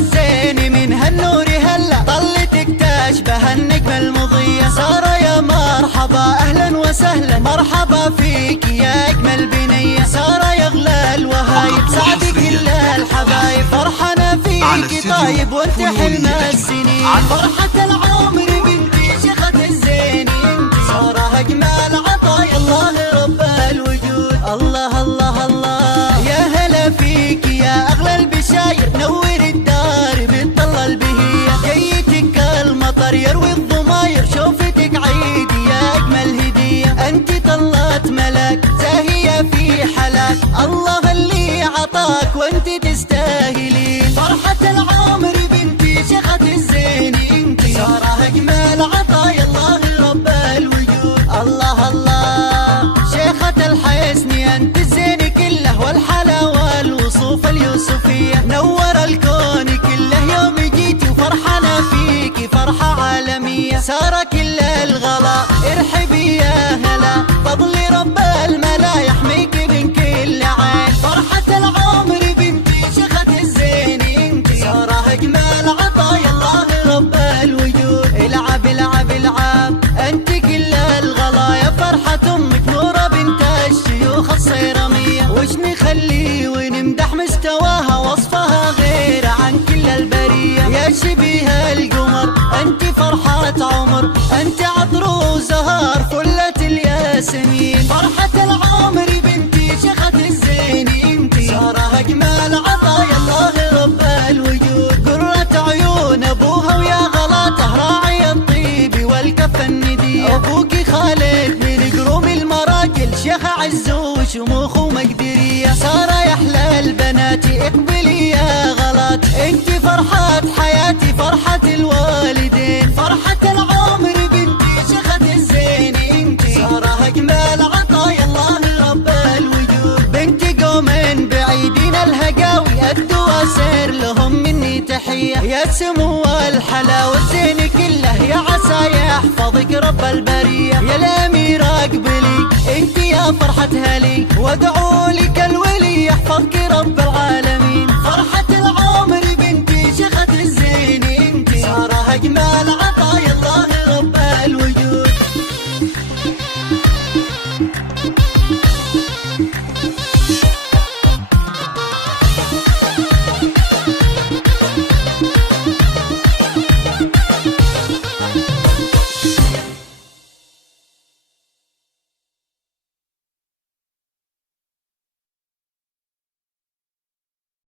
الزين من هالنور هلا طلتك تشبه النجمة المضية. سارة يا مرحبا أهلا وسهلا، مرحبا فيك يا أجمل بنية. سارة يا أغلى الوهايب سعدي كل الحبايب، فرحنا فيك طيب وانت حلم السنين. فرحة العمر بنتي شيخة الزين انت. سارة أجمل عطايا الله رب الوجود. الله الله الله يا هلا فيك يا أغلى البشاير، نور الدار بتطلع البهية. جيتك المطر يروي الضماير، شوفتك عيدي يا أجمل هدية. أنت طلعت ملاك زاهية في حلاك، الله اللي عطاك وأنت تستاهلين. فرحة العمر بنتي شيخة الزين انت. سارة أجمل عطايا الله رب الوجود. الله الله شيخة الحسن أنت الزين كله، والحلاوة والوصوف اليوسفية. نور الكون كله يوم جيتي، وفرحنا فيكي فرحة عالمية. سارة كل الغلا ارحبي يا هلا، فضل رب الملا يحميك من كل عين. فرحة العمر بنتي شيخة الزين انت. سارة أجمل عطايا الله رب الوجود. العب العب العب انت كل الغلا، يا فرحة امك نورة بنت الشيوخ الصيرمية. وش نخلي ونمدح مستواها، وصفها غير عن كل البرية. يا شبيه القمر انت فرحة عمر، انت عطر وزهر فلة الياسمين. فرحة العمر بنتي شيخة الزين انت. سارة أجمل عطايا الله رب الوجود. قرة عيون ابوها ويا غلاته، راعي الطيب والكف الندي. ابوك خالد من قروم المراجل، شيخ عز وشموخ ومقدرية. سارة يا احلى البنات اقبلي يا غلط، انت فرحة حياتي فرحة الوالدين. فرحة العمر بنتي شيخة الزين انت. سارة أجمل عطايا الله رب الوجود. بنت قوم بعيدين الهقاوي، الدواسر لهم مني تحية. يا سمو الحلا والزين كله، يا عسى يحفظك رب البرية. يا الأميرة اقبلي انت يا فرحة هلي، وادعوا لك الولي يحفظك رب العالمين.